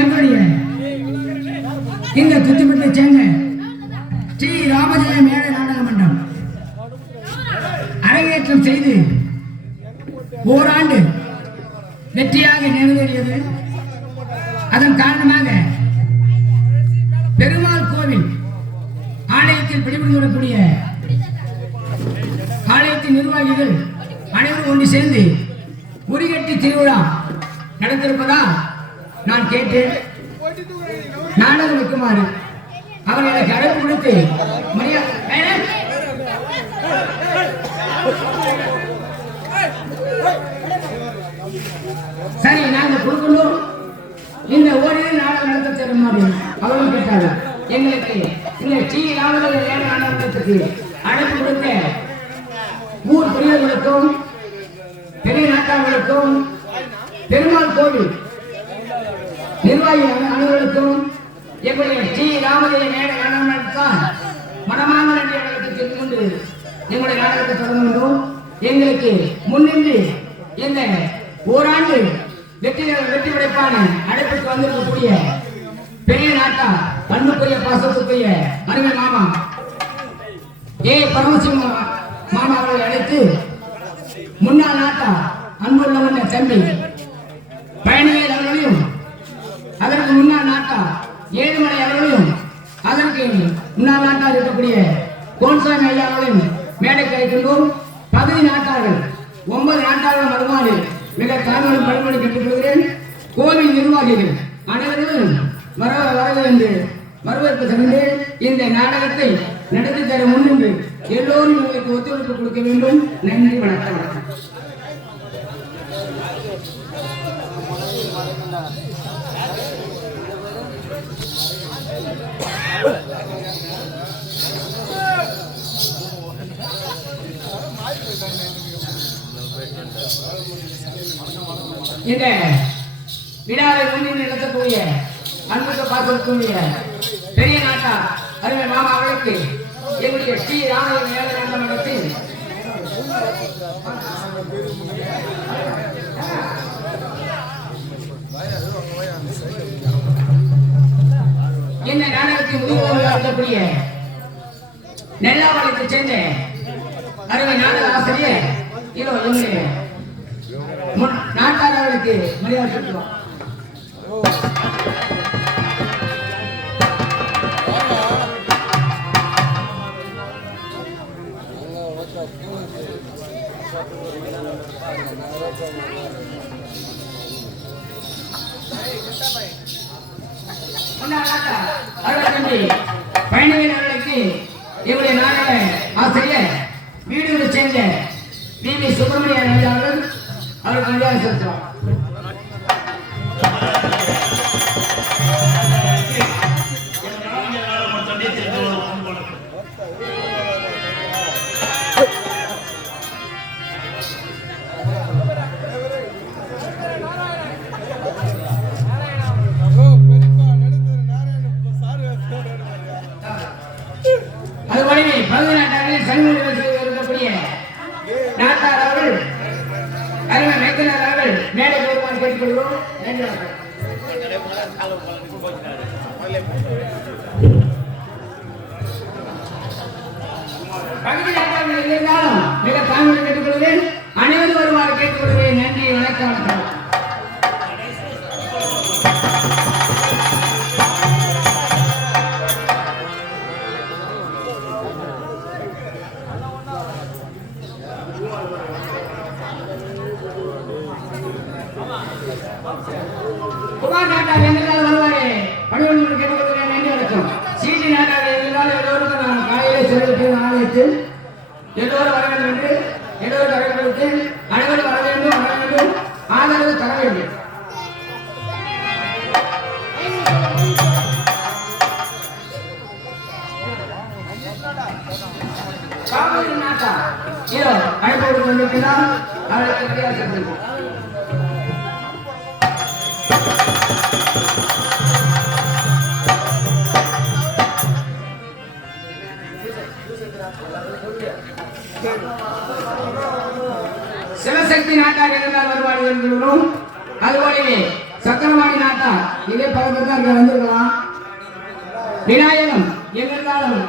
என்னுடைய இந்த துத்துப்பட்டை சேர்ந்த ஸ்ரீ ராமஜெய மேடை நாடக மன்றம் அரங்கேற்றம் செய்து ஓராண்டு வெற்றியாக நிறைவேறியது. அதன் காரணமாக பெருமாள் கோவில் ஆலயத்தில் பிடிபட்டு வரக்கூடிய ஆலயத்தின் நிர்வாகிகள் அனைவரும் ஒன்று சேர்ந்து உரிகட்டி திருவிழா நடத்திருப்பதால் நான் கேட்டேன். நாடகம் வைக்குமாறு அவர் எனக்கு அழைப்பு கொடுத்து சரி நாங்கள் கொடுக்கணும், இந்த ஓரிரு நாடகம் நடத்த தருமாறு அவரும் கேட்டாங்க. எங்களுக்கு இந்த ஸ்ரீ ராமஜெய நாடகத்துக்கு அழைப்பு கொடுத்த ஊர் பெரியவர்களுக்கும் பெரிய நாட்டாளர்களுக்கும் பெருமாள் கோவில் நிர்வாகி அனைவருக்கும் எங்களுடைய ஸ்ரீ ராமஜெய மேடை நாடகத்தான் மனமாக நன்றி வணக்கத்தை கொண்டு எங்களுடைய நாடகத்தை தொடங்குகிறோம். எங்களுக்கு முன்னின்று இந்த ஓராண்டு வெற்றி படைப்பான அழைப்புக்கு வந்திருக்கக்கூடிய பெரிய நாட்டா அன்புக்குரிய பாசத்துக்குரிய அருமை மாமா பரமசிவ மாமா அவர்களை அழைத்து முன்னாள் நாட்டா அன்புள்ளவன் தம்பி பயணிகள் அவர்களையும் அதற்கு முன்னாள் நாட்டா ஏழுமலை அவர்களையும் அதற்கு முன்னாள் நாட்டா இருக்கக்கூடிய கோன்சாமி ஐயா அவர்களையும் மேடை கிடைக்கின்றோம். பகுதி நாட்டார்கள் 9 நாட்டாளர்கள் வருமாறு மிக தாழ்மையான பணிமொழி கேட்டுக்கொள்கிறேன். கோவில் நிர்வாகிகள் அனைவரும் வர என்று வரவேற்பு தந்து இந்த நாடகத்தை நடத்தி தர முன்னின்று எல்லோரும் உங்களுக்கு ஒத்துழைப்பு கொடுக்க வேண்டும். நன்றி, வணக்கம். இந்த விழாவை முன்னின்று நடத்தக்கூடிய அன்புக்கு பாசக்கூடிய பெரிய நாட்டா அருமை மாமா அவர்களுக்கு எங்களுடைய ஸ்ரீ ராமஜெய மேடை நாடக மன்றத்தின் இந்த நாடகத்தின் முடிவுக்கூடிய நெல்லாவளத்தை சேர்ந்த அருமை நாடக ஆசிரியர் இதோ எங்களுடைய நாட்டாளர்களுக்கு மரியாதை செலுத்துவோம். பயணிகளுக்கு இவருடைய நாடக ஆசிரியர் வீடுகளை சேர்ந்த வி சுப்பிரமணியன் அவர்கள் அவருக்கு மரியாதை செலுத்துவார். அதுபடி பகுதி நாட்டாளர்கள் சனிமொழி இருக்கக்கூடிய நாட்டார் அவர்கள் அருமை மேய்க்கனர் அவர்கள் மேடை வருமாறு கேட்டுக்கொள்கிறோம். நன்றி. பகுதி நாட்டாளர்கள் இருந்தாலும் மிக தாழ்மையை கேட்டுக்கொள்கிறேன். அனைவரும் வருமாறு கேட்டுக்கொள்கிறேன். நன்றி, வணக்கம். குமார் நாட்டார் எங்களால் வருவாரே பணிவன்பு கேட்டுக்கொள்கிறேன். நன்றி, வணக்கம். சீட்டி நாட்டார் எங்களால் எல்லோருக்கும் நான் காலையிலே சிறப்பு ஆலயத்தில் எல்லோரும் வர வேண்டும் என்று எல்லோரும் வரவேற்று அனைவரும் வர வேண்டும் ஆதரவு தர வேண்டும். காவலர் நாட்டா இதோ அழைப்போடு வந்திருக்கிறார். அவர்களுக்கு மரியாதை செலுத்துகிறோம். சிவசக்தி நாட்டார் இருந்தால் வருவார்கள். அதுபோலவே சக்கரவாணி நாட்டார் இதே பக்கத்தில் தான் இங்க வந்திருக்கலாம். விநாயகம் எங்கிருந்தாலும்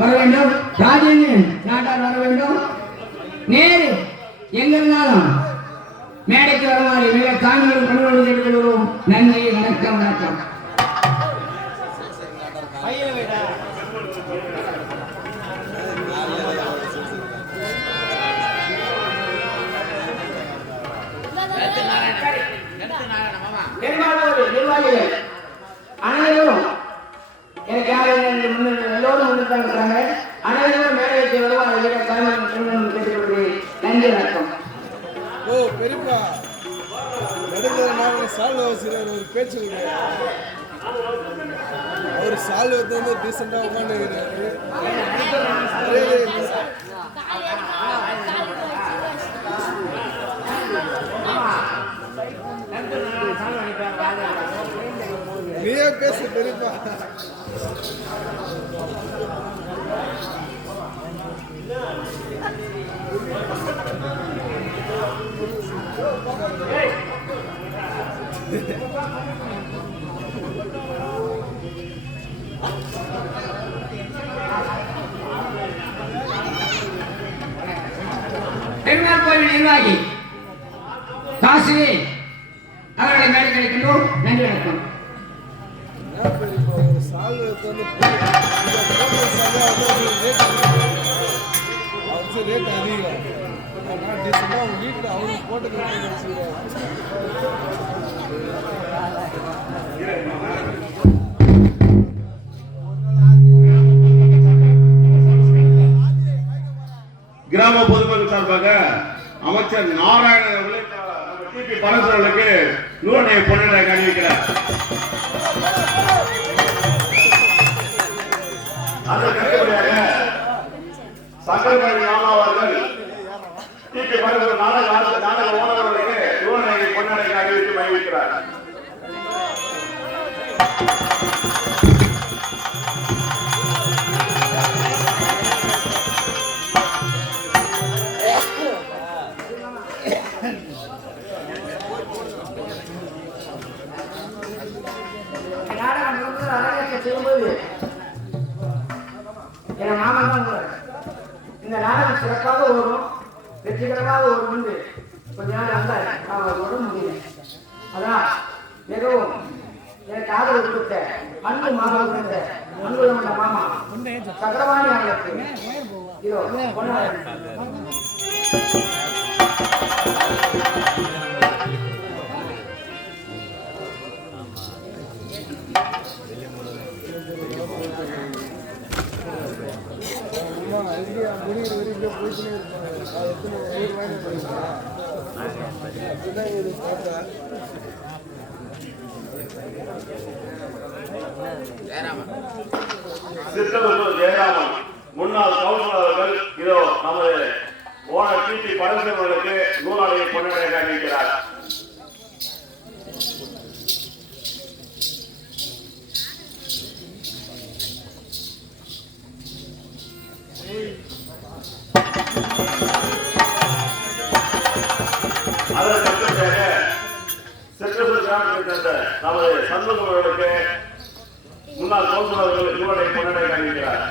வர வேண்டும். ராஜேந்திரன் நாட்டார் வர வேண்டும். நேரு எங்கிருந்தாலும் மேடைக்கு வருமாறு மிக தாங்களும் கொண்டு கொள்கிறோம். நன்றி, வணக்கம், வணக்கம். நிர்வாகிகள் அனைவரும் எனக்கு யாரும் எல்லோரும் முன்னிட்டாங்க. அனைவரும் மேடைக்கு வருவார். நன்றி, வணக்கம். ஓ பெரியப்பா நடுவில் சால்வ் வச்சுருக்காரு. ஒரு பேச்சு அவர் சால்வ் வந்து டீசெண்டாக உட்காந்துருக்கிறாரு. நீயே பேசு பெரியப்பா. பெருமாள் கோவில் நிர்வாகி காசினி அவர்களை மேலே கிடைக்கின்றோம். நன்றி, வணக்கம். சால்வ் ரேட் அதிகம். டீசெண்டாக அவங்க வீட்டில் அவங்க போட்டு கிராம பொதுமக்கள் சார்பாக அமைச்சர் நாராயணன் அவர்கள் பரசுகளுக்கு நூலனை பொன்னிலை அறிவிக்கிறார். அதற்கு அடுத்தபடியாக சக்கரபாணி மாமா அவர்கள் டிபி பரசு நாடக ஓனர்களுக்கு நூலனை பொன்னிலை அறிவித்து மகிழ்கிறார். இந்த நாடகம் சிறப்பாக ஓடும், வெற்றிகரமாக ஓடும் என்று கொஞ்ச நாள் அந்த முடியல. அதான் மிகவும் எனக்கு ஆதரவு கொடுத்த அன்பு மாமா கொடுத்த அன்புள்ள மாமா சக்கரவாணி அவர்களுக்கு இதோ முடிகிற வரைக்கும் போயிட்டுனே இருப்பாங்க. எத்தனை ஊர் வாங்கி போயிருக்கேன். சித்தபுத்தூர் ஜெயராமன் முன்னாள் கவுன்சிலர்கள் இதோ நமது ஓனர் டிபி பரசுகளுக்கு நூலாளியை பொன்னிலை அறிவிக்கிறார். நமது சண்முகம் அவர்களுக்கு முன்னாள் கவுன்சிலர்கள் நூலை பொன்னிலை அறிவிக்கிறார்.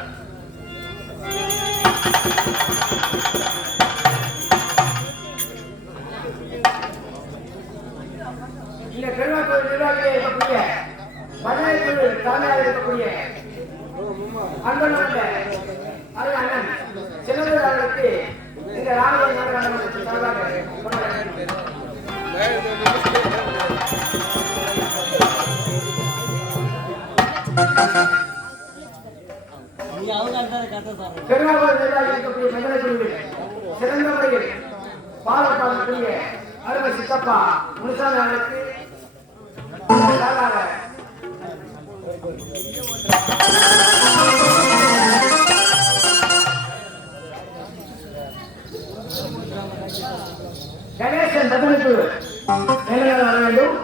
இந்த பெருமாள் நிர்வாகியாக இருக்கக்கூடிய பஞ்சாயத்து தலைமையாக இருக்கக்கூடிய அன்பனோட அண்ணன் சிலம்பரம் அவர்களுக்கு இந்த ராணுவ நாடகத்திற்கு பெருமாள் நிர்வாகி இருக்கக்கூடிய மண்டலக்குழுவில் சிறந்த முறையில் பாராட்டக்கூடிய அருமை சித்தப்பா முனுசாமி அவர்களுக்கு கணேசன் பதிலுக்கு வர வேண்டும்.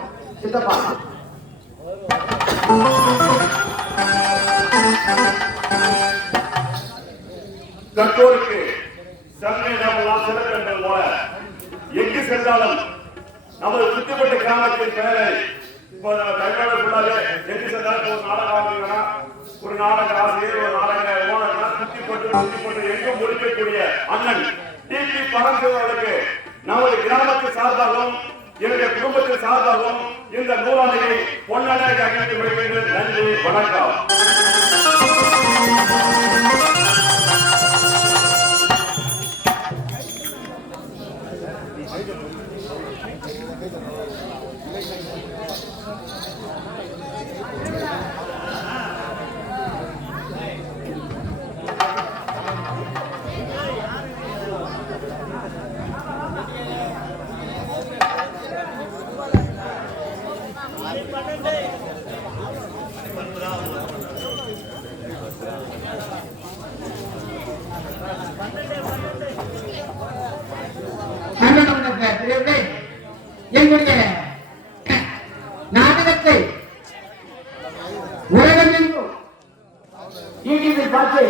சித்தப்பா கட்டோருக்கு சங்கேதமெல்லாம் சிறக்கங்கள் போல எங்கு சென்றாலும் நமது சுற்றுப்பட்ட கிராமத்தின் பெயரை இப்போ தமிழ்நாடு ஃபுல்லாவே எங்க சென்றாலும் ஒரு நாடகம் ஆகுதுன்னா ஒரு நாடக ஆசிரியர் ஒரு நாடக ஓனர்னா சுத்தி போட்டு எங்க முடிக்கக்கூடிய அண்ணன் டிபி பரமசிவம் அவர்களுக்கு நமது கிராமத்தின் சார்பாகவும் என்னுடைய குடும்பத்தின் சார்பாகவும் இந்த நூலாளியை பொன்னாடையாக அணிவித்து விடுகின்றேன். நன்றி, வணக்கம். எங்களுடைய நாடகத்தை உலகமெங்கும் யூடியூபில் பார்த்து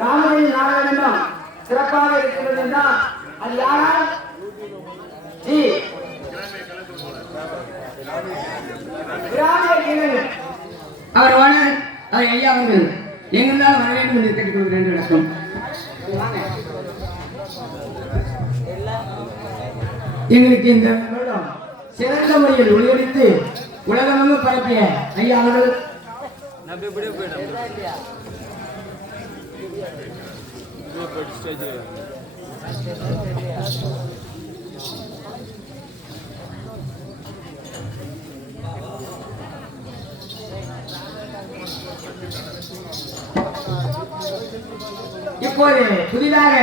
ராமனின் நாடகம் சிறப்பாக இருக்கிறது என்றால் அது யாரால் அவர் ஓனர் அவர் ஐயா அவர்கள் எங்களால் வர வேண்டும் என்று கேட்டுக்கொள்கிறேன். வணக்கம். எங்களுக்கு இந்த சிறந்த முறையில் ஒளியடித்து உலகமெங்கும் பரப்பிய ஐயா அவர்கள் இப்போது புதிதாக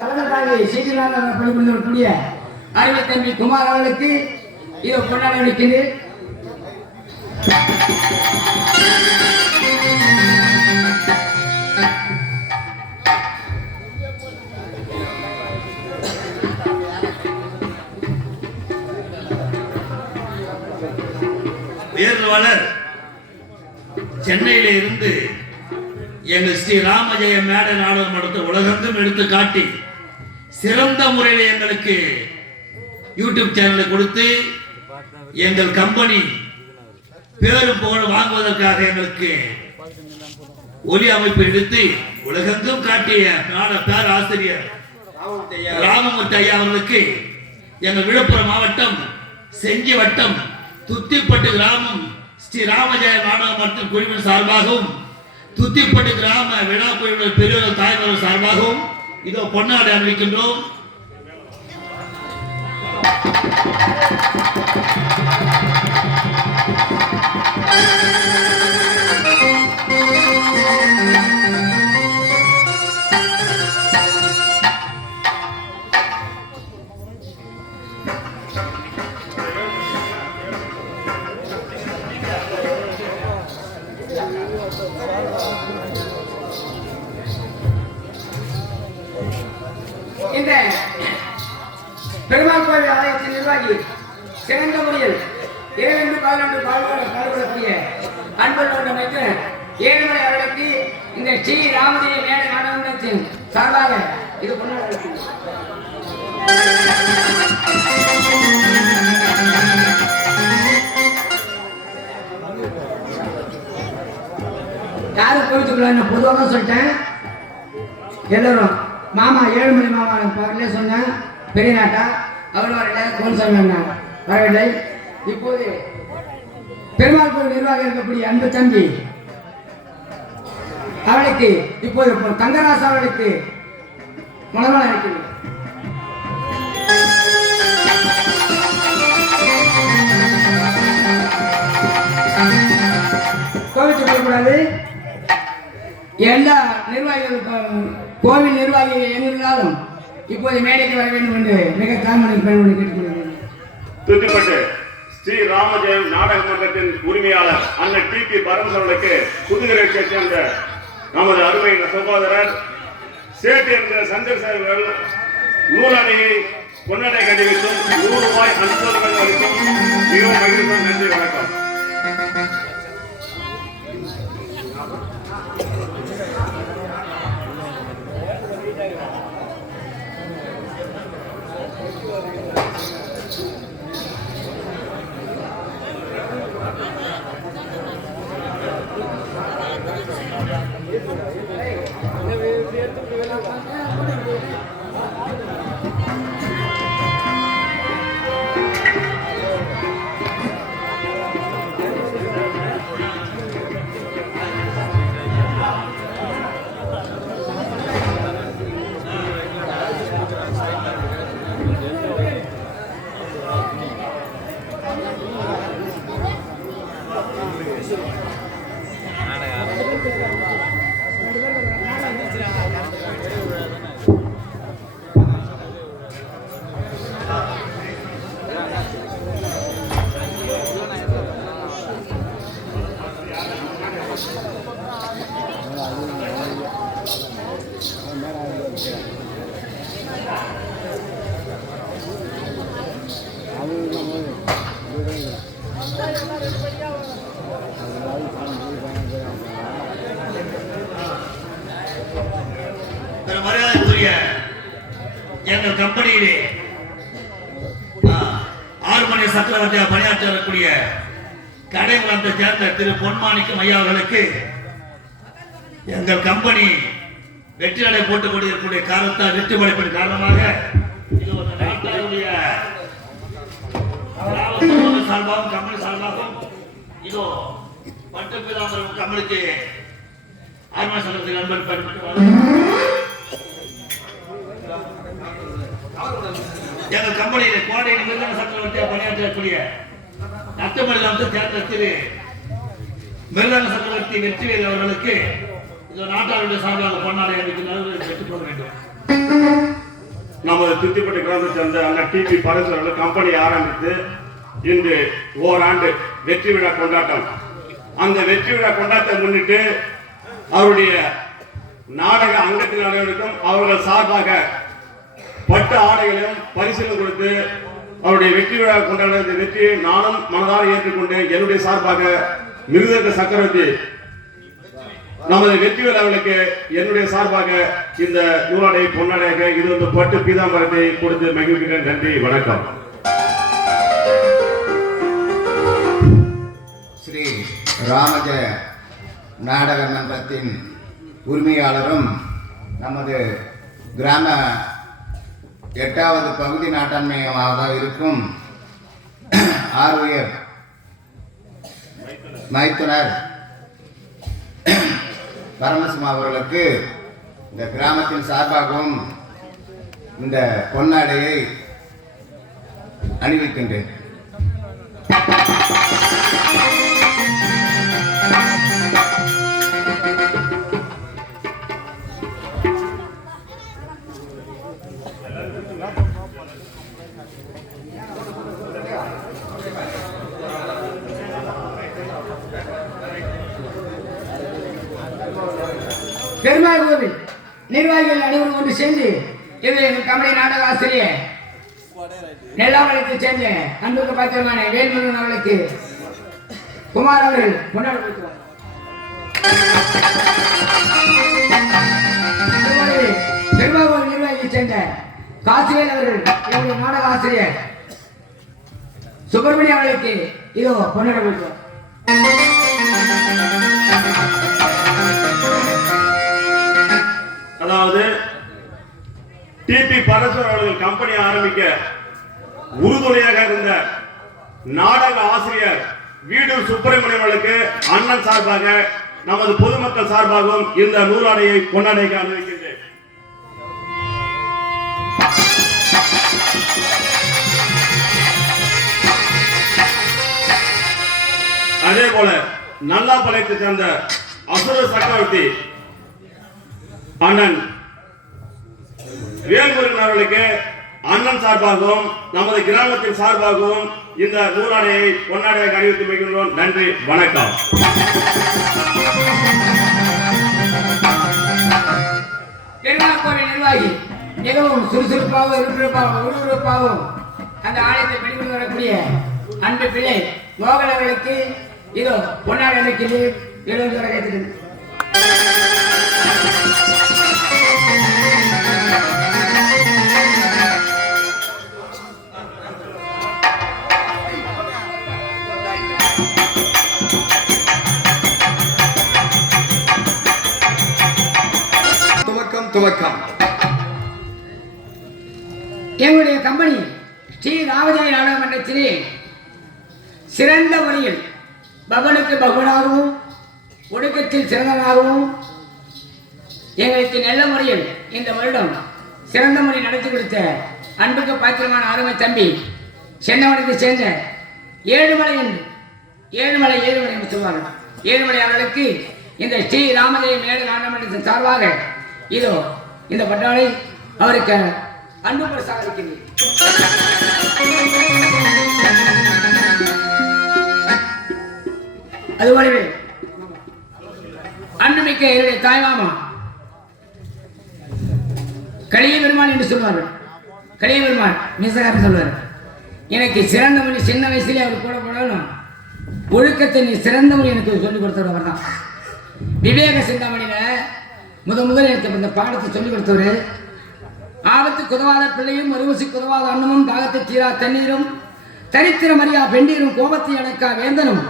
தலைமைக்காக சீட்டிலாக பணிபுரிந்திருக்கக்கூடிய அருமை தம்பி குமார் அவர்களுக்கு இதை கொண்டாட வைக்கிறது. உயர்வாளர் சென்னையில இருந்து எங்கள் ஸ்ரீ ராமஜெய மேடை நாடகம் நடத்த உலகெங்கும் எடுத்து காட்டி சிறந்த முறையில் எங்களுக்கு யூடியூப் சேனலை கொடுத்து எங்கள் கம்பெனி பேரும் புகழ் வாங்குவதற்காக எங்களுக்கு ஒலி அமைப்பு எடுத்து உலகெங்கும் காட்டிய பேராசிரியர் ராமமூர்த்தி ஐயா அவர்களுக்கு எங்கள் விழுப்புரம் மாவட்டம் செஞ்சி வட்டம் துத்திப்பட்டு கிராமம் ஸ்ரீ ராமஜெய நாடக மருத்துவ குழுவின் சார்பாகவும் துத்திப்பட்டு கிராம விழா குழுவினர் பெரியவர் தாய்மார்கள் சார்பாகவும் இதோ பொன்னாடை அணிவிக்கின்றோம். இந்த பெருமாள் கோவில் ஆலயத்தின் நிர்வாகி சிறந்த முறையில் 2-11 பாடுபடக்கூடிய அன்புள்ள அமைச்சர் ஏழுமலை அவர்களுக்கு இந்த ஸ்ரீ ராமஜெய மேடை நாடகத்தின் சார்பாக இது கொண்டாட யாரும் கோவிச்சுக்கல பொதுவாக சொல்லிட்டேன். எல்லாரும் மாமா ஏழுமலை மாமா வரல சொன்னேன். பெரிய நாட்டா அவர் வரல, கோன்சாமி அண்ணா வரவில்லை. இப்போது பெருமாள் கோவில் நிர்வாகம் இருக்கக்கூடிய அன்பு தம்பி அவளுக்கு இப்போது தங்கராசு அவர்களுக்கு மனமான இருக்கிறது. கோவிச்சு கொள்ளக்கூடாது. எல்லா நிர்வாகிகளுக்கும் கோவில் நிர்வாகி எங்கிருந்தாலும் இப்போது மேடைக்கு வர வேண்டும் என்று மிக தாமரை பயன்படுத்தி கேட்டுக்கொள்கிறேன். துத்திப்பட்டு ஸ்ரீ ராமஜெயம் நாடக மன்றத்தின் உரிமையாளர் அண்ணன் டிபி பரமசிவனுக்கு புதுகரை சேர்ந்த நமது அருமை சகோதரர் சேட்டு என்ற சந்திரசேகர் நூலணியை பொன்னடை கண்டிவித்தும் 100 ரூபாய் அனுப்புவதற்கு அளித்தும் மிகவும் மகிழ்ச்சியும். நன்றி, வணக்கம். மரியாதைக்குரிய எங்கள் கம்பெனியிலே 6 மணி சக்கரவர்த்தியாக பணியாற்றி வரக்கூடிய கடைகுளத்தை சேர்ந்த திரு பொன்மாணிக்கம் ஐயா அவர்களுக்கு எங்கள் கம்பெனி வெற்றி நடை போட்டுக் கொண்டிருக்கக்கூடிய காரணத்தால் வெற்றி படைப்பின் காரணமாக இது ஒரு நாட்டினுடைய சார்பாகவும் கம்பெனி சார்பாகவும் இதோ பட்டப்பிதாமர் கம்பெனிக்கு 6 மணி சக்கரத்தில் நண்பர் பயன்படுத்துவார்கள். எங்கள் கம்பெனியில் கோடையில் மிருதங்க சக்கரவர்த்தியாக பணியாற்றக்கூடிய நட்டமணிலாமத்தை சேர்ந்த திரு மிருதங்க சக்கரவர்த்தி வெற்றிவேல் அவர்களுக்கு இந்த நாட்டாளுடைய சார்பாக பொன்னாடை அளிக்கிறார்கள் பெற்றுக் கொள்ள வேண்டும். நமது துத்திப்பட்டி கிராமத்தை சேர்ந்த அண்ணன் டிபி பரமேஸ்வரர்கள் கம்பெனி ஆரம்பித்து இன்று ஓராண்டு வெற்றி விழா கொண்டாட்டம். அந்த வெற்றி விழா கொண்டாட்டத்தை முன்னிட்டு அவருடைய நாடக அங்கத்தினர்களுக்கும் அவர்கள் சார்பாக பட்டு ஆடைகளையும் பரிசீலனை கொடுத்து அவருடைய வெற்றி விழா கொண்டாட வெற்றியை நானும் மனதார ஏற்றுக்கொண்டு என்னுடைய சார்பாக மிருதங்க சக்கரவர்த்தி நமது வெற்றி விழாவுக்கு என்னுடைய சார்பாக இந்த நூலாடை பொன்னாடையாக இது வந்து பட்டு பீதாம்பரத்தை கொடுத்து மகிழ்கிறேன். நன்றி, வணக்கம். ஸ்ரீ ராமஜெய நாடக மன்றத்தின் உரிமையாளரும் நமது கிராம 8வது பகுதி நாட்டாண்மையமாக இருக்கும் ஆர்வியர் மைத்துனர் பரமசிவம் அவர்களுக்கு இந்த கிராமத்தின் சார்பாகவும் இந்த பொன்னாடையை அணிவிக்கின்றேன். பெருமாள் கோவில் நிர்வாகிகள் அனைவரும் ஒன்று சேர்ந்து இது கம்பெனி நாடக ஆசிரியர் நெல்லாமலைக்கு சேர்ந்த அன்புக்கு பாத்திரமான வேல்முருகன் அவர்களுக்கு குமார் அவர்கள் கொண்டாடப்படுகிறார். பெருமாள் கோவில் நிர்வாகியை சேர்ந்த காசிவேல் அவர்கள் என்னுடைய நாடக ஆசிரியர் சுப்பிரமணியம் அவர்களுக்கு இதோ கொண்டாடப்படுகிறார். அதாவது டிபி பரமேஸ்வரன் அவர்கள் கம்பெனி ஆரம்பிக்க உறுதுணையாக இருந்த நாடக ஆசிரியர் வீடூர் சுப்பிரமணியம் அவர்களுக்கு அண்ணன் சார்பாக நமது பொதுமக்கள் சார்பாகவும் இந்த நூலாடையை கொண்டாடைக்கு அனுமதிக்கின்றேன். அதே போல நல்லாப்பாளையத்தை சேர்ந்த அசுர சக்கரவர்த்தி அண்ணன் வேல்முருகன் அவர்களுக்கு அண்ணன் சார்பாகவும் நமது கிராமத்தின் சார்பாகவும் இந்த நூலாடையை கொண்டாடையை அறிவித்து வைக்கின்றோம். நன்றி, வணக்கம். பெருமாள் நிர்வாகி மிகவும் சுறுசுறுப்பாகவும் விறுவிறுப்பாகவும் அந்த ஆலயத்தை வெளிக்கொண்டு வரக்கூடிய அன்பு பிள்ளை மோகன் அவர்களுக்கு இதோ பொன்னாடை அளிக்கிறது. துவக்கம் எங்களுடைய கம்பெனி ஸ்ரீ ராமஜெய நாடக மன்றத்திலே சிறந்த முறையில் பகனுக்கு பகவனாகவும் ஒடுக்கத்தில் சிறந்தனாகவும் எங்களுக்கு நல்ல முறையில் இந்த வருடம் சிறந்த முறை நடத்தி கொடுத்த அன்புக்கு பாத்திரமான அருமை தம்பி சென்னவனத்தை சேர்ந்த ஏழுமலை என்று ஏழுமலை என்று சொல்வார்கள். ஏழுமலை அவர்களுக்கு இந்த ஸ்ரீ ராமஜெயம் மேடு நாடாளுமன்றத்தின் சார்பாக இதோ இந்த பட்டாளை அவருக்கு அன்பு பரிசாக இருக்கிறது. அதுபோலவே அன்புமிக்க என்னுடைய தாய்மாமா கலிய பெருமான் என்று சொல்வார்கள். கலிய பெருமான் மீசகாரன் சொல்வார், எனக்கு சிறந்த மொழி சின்ன வயசுலேயே அவர் கூட போடணும், ஒழுக்கத்தை நீ சிறந்த மொழி எனக்கு சொல்லிக் கொடுத்தவர் அவர் தான். விவேக சிந்தாமணியில முதல் எனக்கு இந்த பாடத்தை சொல்லிக் கொடுத்தவர். ஆபத்துக்கு உதவாத பிள்ளையும் மறுவசிக்கு உதவாத அன்னமும் தாகத்தை தீரா தண்ணீரும் தரித்திரம் அறியா பெண்டீரும் கோபத்தை அடக்கா வேந்தனும்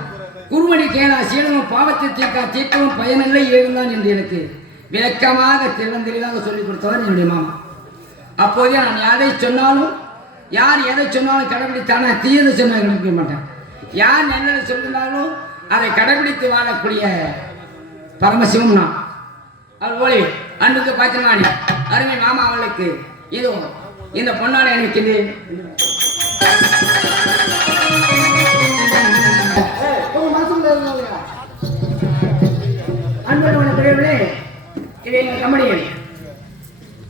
குருமணி கேளா சீனமும் பாவத்தை தீர்க்கா தீர்க்கவும் பயனில்லை ஏழுந்தான் என்று எனக்கு விளக்கமாக தெளிவாக சொல்லிக் கொடுத்தவர் என்னுடைய மாமா. அப்போதே நான் எதை சொன்னாலும் யார் எதை சொன்னாலும் கடைபிடித்தானே தீயதை சொன்னால் கடைபிடிக்க மாட்டேன். யார் நல்லதை சொல்லினாலும் அதை கடைபிடித்து வாழக்கூடிய பரமசிவம் நான். அதுபோல அன்புக்கு பாத்திரமானி அருமை மாமா அவளுக்கு இதோ இந்த பொன்னாடை அணிவிக்கின்றேன். அன்புள்ள பெரியவர்களே, இது எங்கள் கம்பெனியில்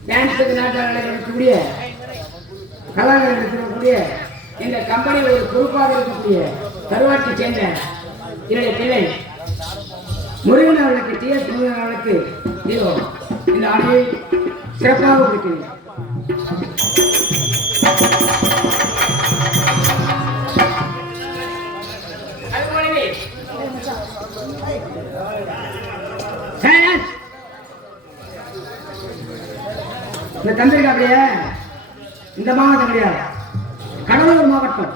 டான்ஸுக்கு நாட்டாக நடக்கக்கூடிய கலாகாரம் இருக்கக்கூடிய இந்த கம்பெனியில் ஒரு பொறுப்பாக இருக்கக்கூடிய கருவாட்டை சேர்ந்த என்னுடைய பிள்ளை முருகன் அவர்களுக்கு டிஎஸ் முருகன் அவர்களுக்கு இதோ இந்த ஆணையை சிறப்பாக கொடுக்கிறேன். அதுபோலவே இந்த தந்திரிக்கா அப்படியே இந்த மாவட்டம் கிடையாது, கடலூர் மாவட்டம்,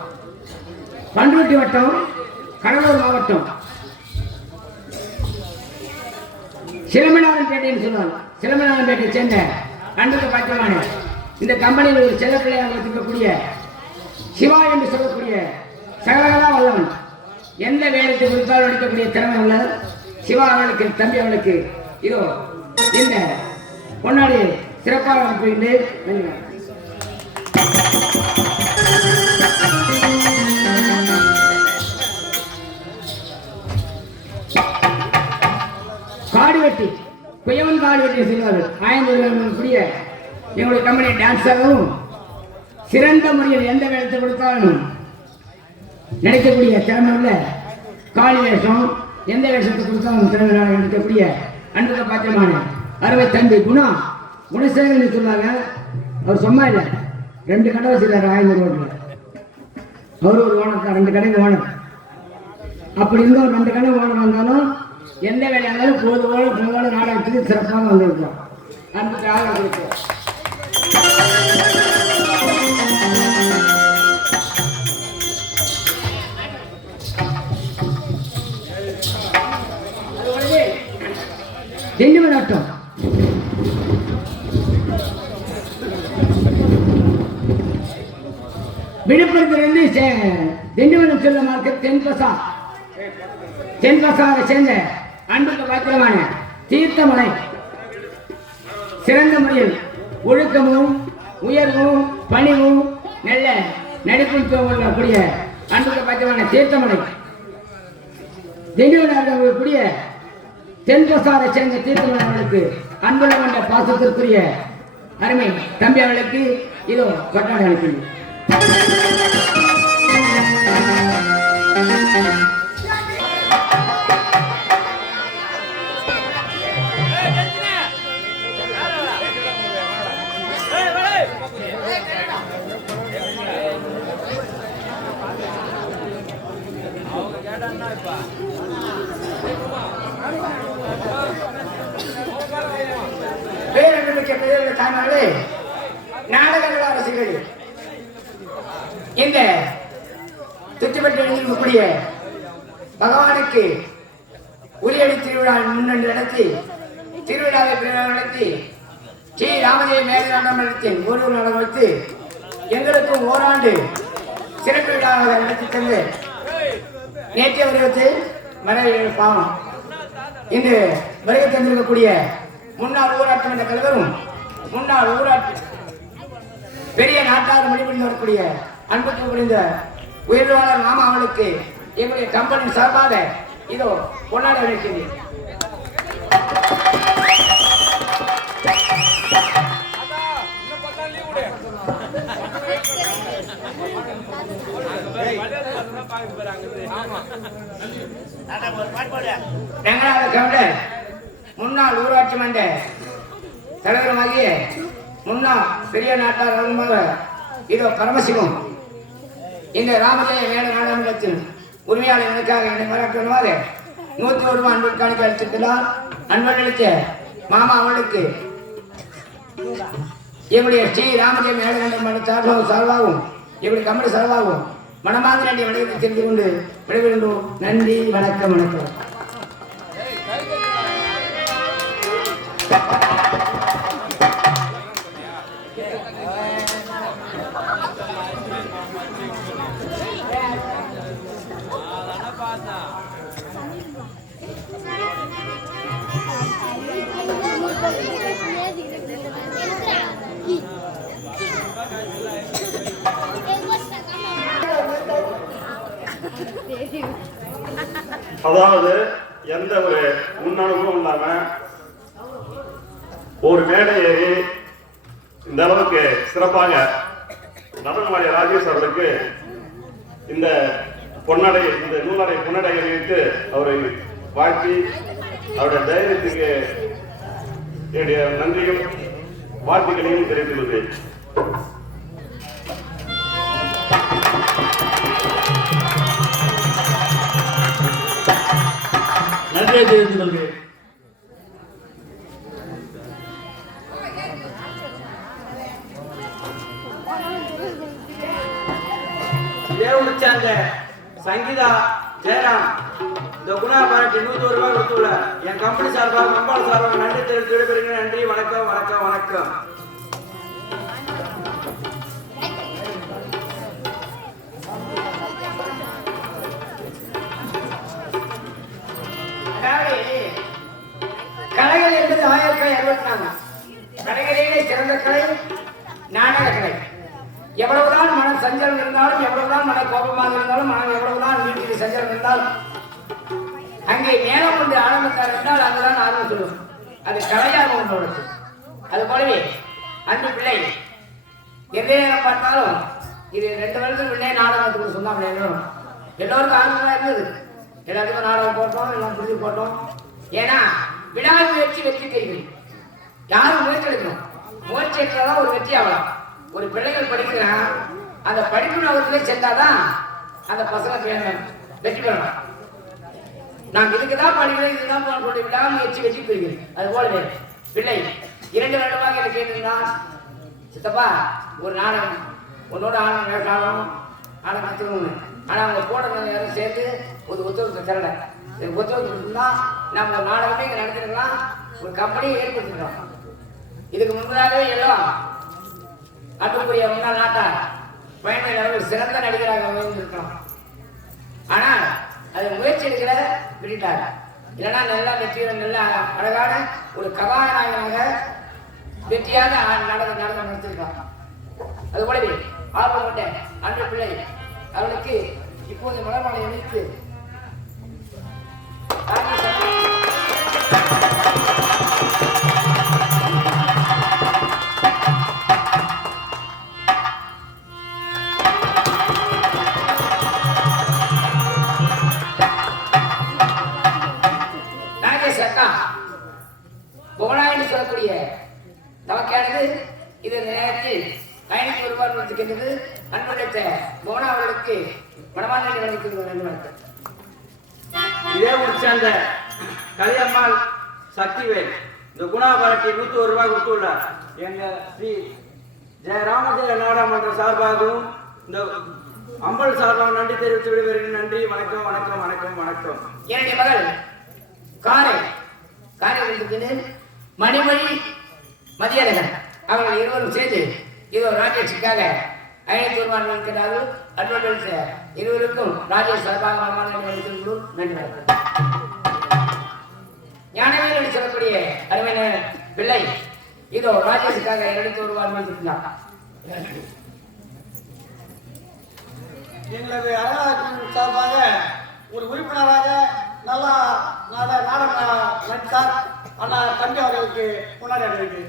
பண்ருட்டி வட்டம், கடலூர் மாவட்டம், சிலம்பநாதன்பேட்டைன்னு சொல்லுவாங்க. சிலம்பநாதன்பேட்டையை சேர்ந்த அன்புக்கு பாத்திரமான இந்த கம்பெனியில் ஒரு செல்ல பிள்ளையாக இருக்கக்கூடிய சிவா என்று சொல்லக்கூடிய சகலகலா வல்லவன், எந்த வேலைக்கு குறிப்பால் நடிக்கக்கூடிய திறமை உள்ள சிவா அவர்களுக்கு தம்பி அவர்களுக்கு இதோ இந்த பொன்னாடி சிறப்பாக அனுப்புகின்றேன். காடுவெட்டி குயவன் காடுவெட்டி செய்வார்கள். ஆயந்தூரிய எங்களுடைய கம்பெனி டான்ஸாகவும் சிறந்த முறையில் எந்த வேலத்தை கொடுத்தாலும் நினைக்கக்கூடிய திறமை உள்ள காளி வேஷம், எந்த வேஷத்தை கொடுத்தாலும் திறமையாக நினைக்கக்கூடிய அன்புக்கு பாத்திரமான அறுவை தம்பி குணசேகரன் சொன்னாங்க. அவர் சும்மா இல்லை, 2 கடை வச்சுருக்காரு ஆயந்தூர் ரோட்டில். அவர் ஒரு ஓனர் தான், 2 கடைக்கு ஓனர். அப்படி இருந்தோம் 2 கடை ஓனர் வந்தாலும் எந்த வேலையாக இருந்தாலும் பொதுவான நாடகத்துக்கு சிறப்பாக வந்திருக்கோம். அன்புக்கு ஆதரவு கொடுப்போம். திண்டிவன ஆட்டம் விழுப்புரத்திலிருந்து திண்டிவனம் செல்லும் மார்க்கெட் தென்பசாரை சேர்ந்த அன்புக்கு பாத்திரமான தீர்த்தமலை சிறந்த முறையில் ஒழுக்கமும் உயர்வும் பணிவும் நல்ல நடிப்பும் கூடிய அன்புக்கு பாத்திரமான தீர்த்தமலை திண்டிவனக்கூடிய தென்பசாரை சேர்ந்த தீர்த்தமலை அவர்களுக்கு அன்புள்ள கொண்ட பாசத்திற்குரிய அருமை தம்பி அவர்களுக்கு இதோ கொண்டாடி அனுப்பினேன். தாய்மார்களே, நாடக ரசிகர்கள், இந்த துச்சிப்பட்டு எழுந்திருக்கக்கூடிய பகவானுக்கு உரியடி திருவிழா முன்னென்று நடத்தி திருவிழாவை நடத்தி ஸ்ரீ ராமஜெயம் மேகநாடம் நடத்தின் ஒரு நாடகம் வைத்து எங்களுக்கும் ஓராண்டு சிறப்பு விழாவை நடத்தி தந்து நேற்றைய வருவத்து மறை பாவம் இன்று வருகை தந்திருக்கக்கூடிய முன்னாள் ஊராட்சி மன்ற தலைவரும் முன்னாள் ஊராட்சி பெரிய நாட்டாக மொழிபுரிந்து வரக்கூடிய அன்புக்கு புரிந்த உயிர்வாளர் மாமா அவர்களுக்கு எங்களுடைய கம்பெனி சார்பாக இதோ கொண்டாட வைக்கிறது. ரெங்கநாத கவுண்டர் முன்னாள் ஊராட்சி மன்ற தலைவருமாகிய முன்னாள் பெரிய நாட்டார் அருள்மாக இதோ பரமசிவம் இந்த ராமஜெய மேட நாடாளுமன்றத்தில் உரிமையாளர் எனக்காக என்னை பாராட்டுவதாக 101 ரூபாய் அன்பு காணிக்கை அளித்திருக்கிறார். அன்பளித்த மாமா அவளுக்கு எங்களுடைய ஸ்ரீ ராமஜெய மேட நாடாளுமன்ற சார்பாகவும் எங்களுடைய கம்பெனி சார்பாகவும் மனமார்ந்த நன்றி வணக்கத்தை தெரிந்து கொண்டு விடைபெறுகின்றோம். நன்றி, வணக்கம், வணக்கம். அதாவது எந்த ஒரு முன்னனுபவம் இல்லாம ஒரு மேடை ஏறி இந்த அளவுக்கு சிறப்பாக நடனமாடிய ராஜேஷ் அவர்களுக்கு இந்த பொன்னடை, இந்த நூலடை பொன்னடை அணிவித்து அவரை வாழ்த்தி அவருடைய தைரியத்துக்கு என்னுடைய நன்றியும் வாழ்த்துக்களையும் தெரிவித்துக் கொள்கிறேன். நன்றியை தெரிவித்துக் கொள்கிறேன். தேவனை சேர்ந்த சங்கீதா ஜெயராம் இந்த குணா பாராட்டி 101 ரூபாய் கொடுத்துள்ள என் கம்பெனி சார்பாக அம்பாள் சார்பாக நன்றி தெரிவித்து விடைபெறுகிறேன். நன்றி, வணக்கம், வணக்கம், வணக்கம். கலைகள் என்பது 1964 கலைகளிலே சிறந்த கலை நாடக கலை. எவ்வளவுதான் மன சஞ்சலம் இருந்தாலும், எவ்வளவுதான் மன கோபமாக இருந்தாலும், மனம் எவ்வளவுதான் வீட்டில் சஞ்சலம் இருந்தாலும் அங்கே நேரம் கொண்டு ஆரம்பித்தார் என்றால் அங்குதான் ஆர்வம் சொல்லும். அது கலையாக ஒன்றோடு. அது போலவே அன்பு பிள்ளை எந்த நேரம் பார்த்தாலும் இது 2 வருடத்துக்கு முன்னே நாடகத்துக்கு சொன்னாங்க. எல்லோருக்கும் ஆர்வமாக இருந்தது. எல்லாத்துக்கும் நாடகம் போட்டோம், எல்லாம் புரிஞ்சு போட்டோம். ஏன்னா விடாமுயற்சி வெற்றி கைகள். யாரும் முயற்சி எடுக்கணும். முயற்சி எடுத்தாதான் ஒரு வெற்றி ஆகலாம். ஒரு பிள்ளைகள் படிக்கிறான், அந்த படிப்பு நோக்கத்திலே சென்றாதான் அந்த பசங்க வெற்றி பெறலாம். நான் இதுக்குதான் படிக்கிறேன், இதுதான் சொல்லி விடாமுயற்சி வெற்றி பெறுகிறேன். அது போலவே பிள்ளை 2 வருடமாக எனக்கு கேட்டிருந்தான், சித்தப்பா ஒரு நாடகம் உன்னோட ஆடணும் ஆடம் கற்றுக்கணும்னு. ஆனால் அவங்க கூட யாரும் சேர்த்து ஒரு ஒத்துழைப்பு தரல. ஒத்துழைப்பு தான் நம்ம ஒரு நாடகமே இங்கே நடத்திருக்கலாம், ஒரு கம்பெனியை ஏற்படுத்திருக்கோம். இதுக்கு முன்பதாகவே எல்லாம் அன்புக்குரிய முன்னாள் நாட்டார் பயணிகள் ஒரு சிறந்த நடிகராக இருந்திருக்கலாம். ஆனால் அது முயற்சி எடுக்கிற விட்டுட்டார். இல்லைன்னா நல்லா வெற்றியோட நல்ல அழகான ஒரு கதாநாயகனாக வெற்றியாக நாடகம் நடத்திருக்காங்க. அது போலவே ஆர்வப்பட்ட அன்பு பிள்ளை அவளுக்கு இப்போது மலர்மாலை அணிவித்து சொல்லக்கூடிய நமக்கானது இது நேரத்தில் 500 ரூபாய் கொடுத்துக்கின்றது. அன்புடைத்த மோனா அவர்களுக்கு மனமார்ந்த நன்றி. இதே ஊர் சேர்ந்த கலியம்மாள் சக்திவேல் இந்த குணா பாராட்டி 101 ரூபாய் கொடுத்துள்ளார். எங்க ஸ்ரீ ராமஜெய நாடாளுமன்ற சார்பாகவும் இந்த அம்பல் சார்பாக நன்றி தெரிவித்து விடுவீர்கள். நன்றி, வணக்கம், வணக்கம், வணக்கம், வணக்கம். என்னுடைய மகள் காரை மணிமணி மதியழகன் அவர்கள் இருவரும் சேர்ந்து இதோ ராஜேஷுக்காக 500 ரூபாய் இருக்கிறார்கள். அட்வர்டைஸ் இருவருக்கும் ராஜேஷ் சார்பாக நன்றி. ஞானவேல் சொல்லக்கூடிய அருமையான பிள்ளை இதோ ராஜேஷுக்காக 200 ரூபாய் கொடுத்திருந்தார். எங்களது அறநிலையத்துறை சார்பாக ஒரு உறுப்பினராக நல்லா நாடகம் நடித்தார். அண்ணா தம்பி அவர்களுக்கு முன்னாடி இருக்கு.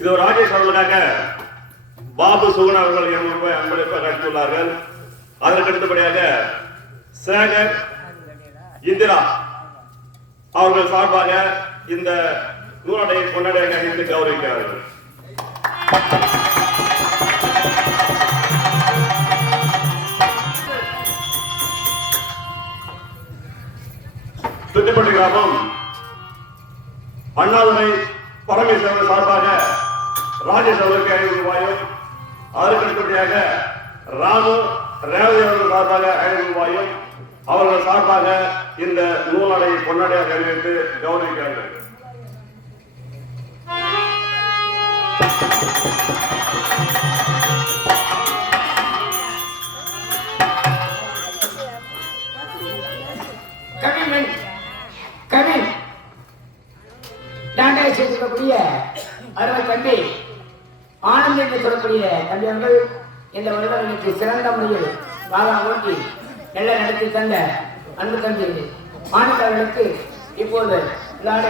இது ராஜேஷ் அவர்களுக்காக பாபு சுகுணா அவர்கள் 200 ரூபாய் அன்பளிப்பாக அளித்துள்ளார்கள். அதற்கு அடுத்தபடியாக சேகர் இந்திரா அவர்கள் சார்பாக இந்த நூலாடையை கொண்டாடியாக இருந்து கௌரவிக்கிறார்கள். துத்திப்பட்டி கிராமம் அண்ணாதுரை பரமேஸ்வரர் சார்பாக ராஜேஷ் அவர்களுக்கு 500 ரூபாயும், அதற்கு அடுத்தபடியாக ராமு ரேவதி அவர்கள் சார்பாக 500 ரூபாயும் அவர்கள் சார்பாக இந்த நூலாடையை கொண்டாடியாக அறிவித்து கௌரவிக்கிறார்கள். கவின் டாண்டா செய்திருக்கக்கூடிய அருமை தம்பி ஆனந்த் என்று சொல்லக்கூடிய தம்பி அவர்கள் இந்த வருடம் எனக்கு சிறந்த முறையில் வாகனம் ஓட்டி நல்ல நடத்தி தந்த அன்பு தம்பி ஆனந்த் அவர்களுக்கு இப்போது விளையாட